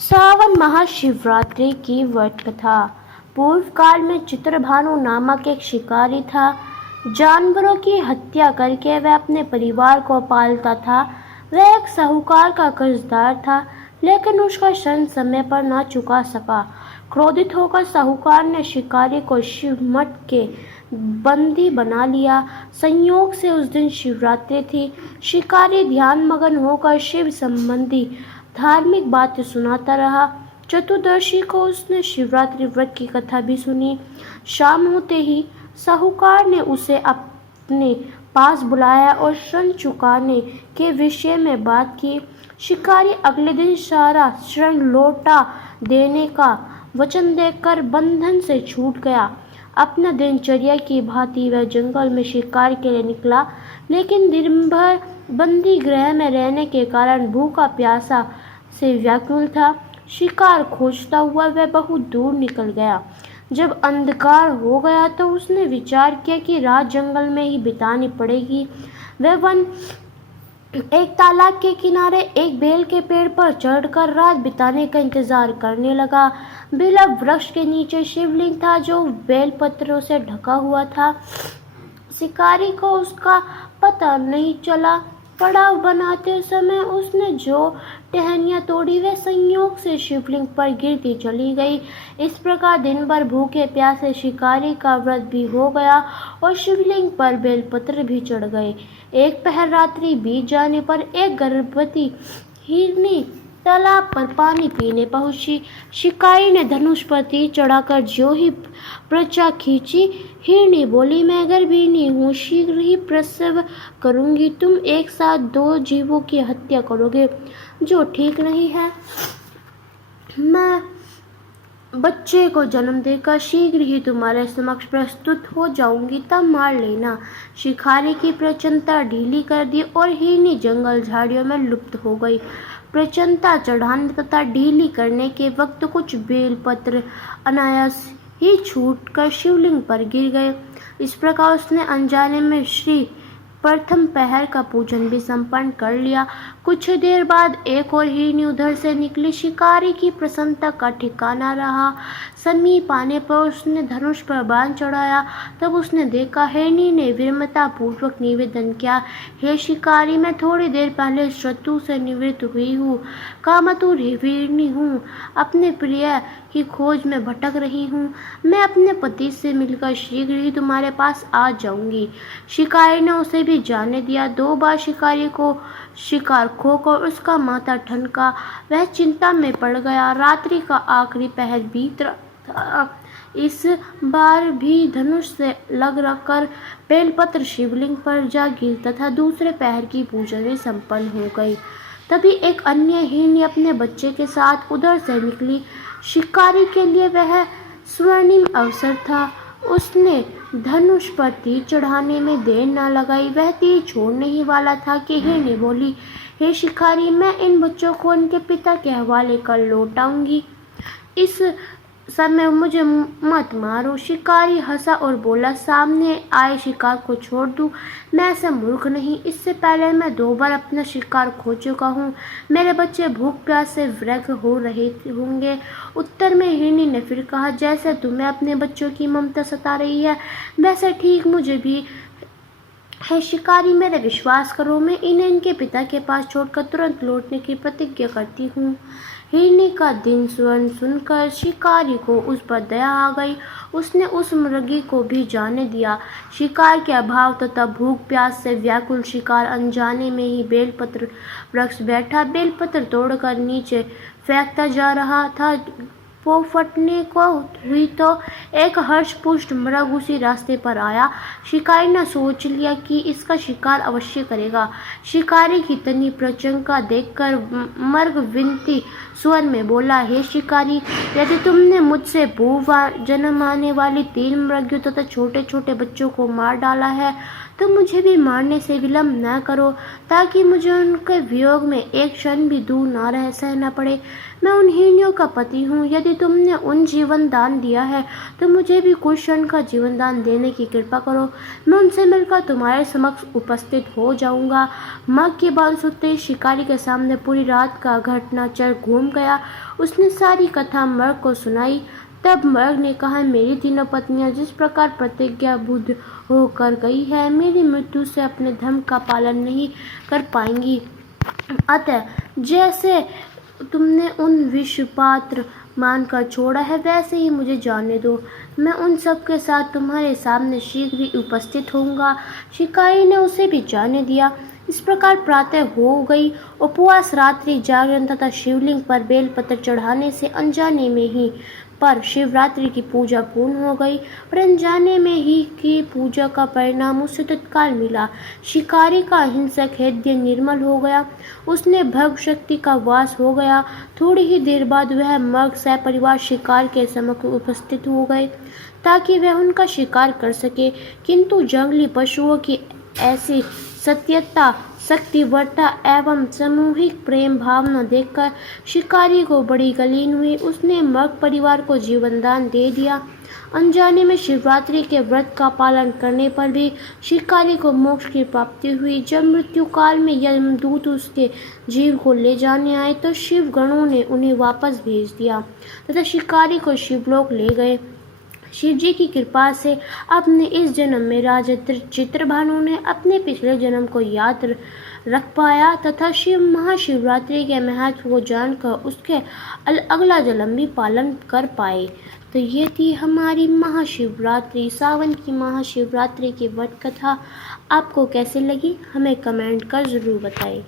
सावन महाशिवरात्रि की व्रत कथा। पूर्व काल में चित्रभानु नामक एक शिकारी था। जानवरों की हत्या करके वह अपने परिवार को पालता था। वह एक साहूकार का कर्जदार था, लेकिन उसका ऋण समय पर न चुका सका। क्रोधित होकर साहूकार ने शिकारी को शिव मठ के बंदी बना लिया। संयोग से उस दिन शिवरात्रि थी। शिकारी ध्यान मगन होकर शिव संबंधी धार्मिक बातें सुनाता रहा। चतुर्दशी को उसने शिवरात्रि व्रत की कथा भी सुनी। शाम होते ही साहूकार ने उसे अपने पास बुलाया और ऋण चुकाने के विषय में बात की। शिकारी अगले दिन सारा ऋण लौटा देने का वचन देकर बंधन से छूट गया। अपना दिनचर्या की भांति वह जंगल में शिकार के लिए निकला, लेकिन दिन भर बंदी गृह में रहने के कारण भूखा प्यासा से व्याकुल था। शिकार खोजता हुआ वह बहुत दूर निकल गया। जब अंधकार हो गया तो उसने विचार किया कि रात जंगल में ही बितानी पड़ेगी। वह एक तालाब के किनारे एक बेल के पेड़ पर चढ़कर रात बिताने का इंतजार करने लगा। बेला वृक्ष के नीचे शिवलिंग था जो बेल पत्रों से ढका हुआ था। शिकारी को उसका पता नहीं चला। पड़ाव बनाते समय उसने जो टहनियाँ तोड़ी वे संयोग से शिवलिंग पर गिरती चली गई। इस प्रकार दिन भर भूखे प्यासे शिकारी का व्रत भी हो गया और शिवलिंग पर बेलपत्र भी चढ़ गए। एक पहर रात्रि बीत जाने पर एक गर्भवती हिरनी तालाब पर पानी पीने पहुंची। शिकारी ने धनुष पर तीर चढ़ाकर ज्यों ही पर्चा खींची, हिरनी बोली, मैं गर्भिणी हूँ, शीघ्र ही प्रसव करूंगी। तुम एक साथ दो जीवों की हत्या करोगे, जो ठीक नहीं है। मैं बच्चे को जन्म देकर शीघ्र ही तुम्हारे समक्ष प्रस्तुत हो जाऊंगी, तब मार लेना। शिकारी की प्रचंडता ढीली कर दी और हिरनी जंगल झाड़ियों में लुप्त हो गई। प्रचंडता चढ़ाने तथा ढीली करने के वक्त कुछ बेलपत्र अनायास ही छूटकर शिवलिंग पर गिर गए। इस प्रकार उसने अनजाने में श्री प्रथम पहर का पूजन भी संपन्न कर लिया। कुछ देर बाद एक और हिरनी उधर से निकली। शिकारी की प्रसन्नता का ठिकाना रहा। समीप आने पर उसने धनुष पर बाण चढ़ाया। तब उसने देखा हिरनी ने विनम्रता पूर्वक निवेदन किया, हे शिकारी, मैं थोड़ी देर पहले शत्रु से निवृत्त हुई हूँ। कामतुर हिरनी हूँ, अपने प्रिय की खोज में भटक रही हूँ। मैं अपने पति से मिलकर शीघ्र ही तुम्हारे पास आ जाऊंगी। शिकारी ने उसे भी जाने दिया। 2 बार शिकारी को शिकार खोकर उसका माथा ठनका। वह चिंता में पड़ गया। रात्रि का आखिरी पहर बीत रहा था। इस बार भी धनुष से लग कर बेलपत्र शिवलिंग पर जा गिर तथा दूसरे पहर की पूजा भी संपन्न हो गई। तभी एक अन्य हिरनी अपने बच्चे के साथ उधर से निकली। शिकारी के लिए वह स्वर्णिम अवसर था। उसने धनुष पर तीर चढ़ाने में देर न लगाई। वह तीर छोड़ने ही वाला था कि हिरनी बोली, हे शिकारी, मैं इन बच्चों को उनके पिता के हवाले कर लौटाऊंगी। इस समय मुझे मत मारो। शिकारी हंसा और बोला, सामने आए शिकार को छोड़ दूं? मैं ऐसा मूर्ख नहीं। इससे पहले मैं 2 बार अपना शिकार खो चुका हूँ। मेरे बच्चे भूख प्यास से व्यग्र हो रहे होंगे। उत्तर में हिरनी ने फिर कहा, जैसे तुम्हें अपने बच्चों की ममता सता रही है, वैसे ठीक मुझे भी है। शिकारी, मेरे विश्वास करो, मैं इन्हें इनके पिता के पास छोड़कर तुरंत लौटने की प्रतिज्ञा करती हूँ। हिरनी का दिन स्वर्ण सुनकर शिकारी को उस पर दया आ गई। उसने उस मुर्गी को भी जाने दिया। शिकार के अभाव तथा भूख प्यास से व्याकुल शिकार अनजाने में ही बेलपत्र वृक्ष बैठा बेलपत्र तोड़कर नीचे फेंकता जा रहा था। वो फटने को हुई तो एक हर्षपुष्ट मृग उसी रास्ते पर आया। शिकारी ने सोच लिया कि इसका शिकार अवश्य करेगा। शिकारी की तनी प्रचंका देखकर मृग विनती स्वर में बोला, हे शिकारी, यदि तुमने मुझसे भूवा जन्म आने वाली 3 मृगियों तथा छोटे छोटे बच्चों को मार डाला है तुम मुझे भी मारने से विलम्ब न करो, ताकि मुझे उनके वियोग में एक क्षण भी दूर न रह सहना पड़े। मैं उन हिरनियों का पति हूँ। यदि तुमने उन जीवन दान दिया है तो मुझे भी कुछ क्षण का जीवन दान देने की कृपा करो। मैं उनसे मिलकर तुम्हारे समक्ष उपस्थित हो जाऊंगा। मग की बात सुनते ही शिकारी के सामने पूरी रात का घटनाचर घूम गया। उसने सारी कथा मर्ग को सुनाई। तब मर्ग ने कहा, मेरी तीनों पत्नियां जिस प्रकार प्रतिज्ञाबद्ध होकर गई है, मेरी मृत्यु से अपने धर्म का पालन नहीं कर पाएंगी। अतः जैसे तुमने उन विषपात्र मानकर छोड़ा है, वैसे ही मुझे जाने दो। मैं उन सब के साथ तुम्हारे सामने शीघ्र ही उपस्थित होऊंगा। शिकारी ने उसे भी जाने दिया। इस प्रकार प्रातः हो गई। उपवास, रात्रि जागरण तथा शिवलिंग पर बेलपत्र चढ़ाने से अनजाने में ही पर शिवरात्रि की पूजा पूर्ण हो गई। पर अनजाने में ही की पूजा का परिणाम उसे तत्काल मिला। शिकारी का हिंसक हृदय निर्मल हो गया। उसने भग शक्ति का वास हो गया। थोड़ी ही देर बाद वह मर्ग सपरिवार शिकार के सम्मुख उपस्थित हो गए, ताकि वह उनका शिकार कर सके। किंतु जंगली पशुओं की ऐसी सत्यता, शक्तिवरता एवं सामूहिक प्रेम भावना देखकर शिकारी को बड़ी गलीन हुई। उसने मर्ग परिवार को जीवनदान दे दिया। अनजाने में शिवरात्रि के व्रत का पालन करने पर भी शिकारी को मोक्ष की प्राप्ति हुई। जब मृत्यु काल में यमदूत उसके जीव को ले जाने आए तो शिव गणों ने उन्हें वापस भेज दिया तथा शिकारी को शिवलोक ले गए। शिवजी की कृपा से अपने इस जन्म में राजा चित्रभानु ने अपने पिछले जन्म को याद रख पाया तथा शिव महाशिवरात्रि के महत्व को जानकर उसके अगला जन्म भी पालन कर पाए। तो ये थी हमारी महाशिवरात्रि, सावन की महाशिवरात्रि की व्रत कथा। आपको कैसे लगी हमें कमेंट कर ज़रूर बताएं।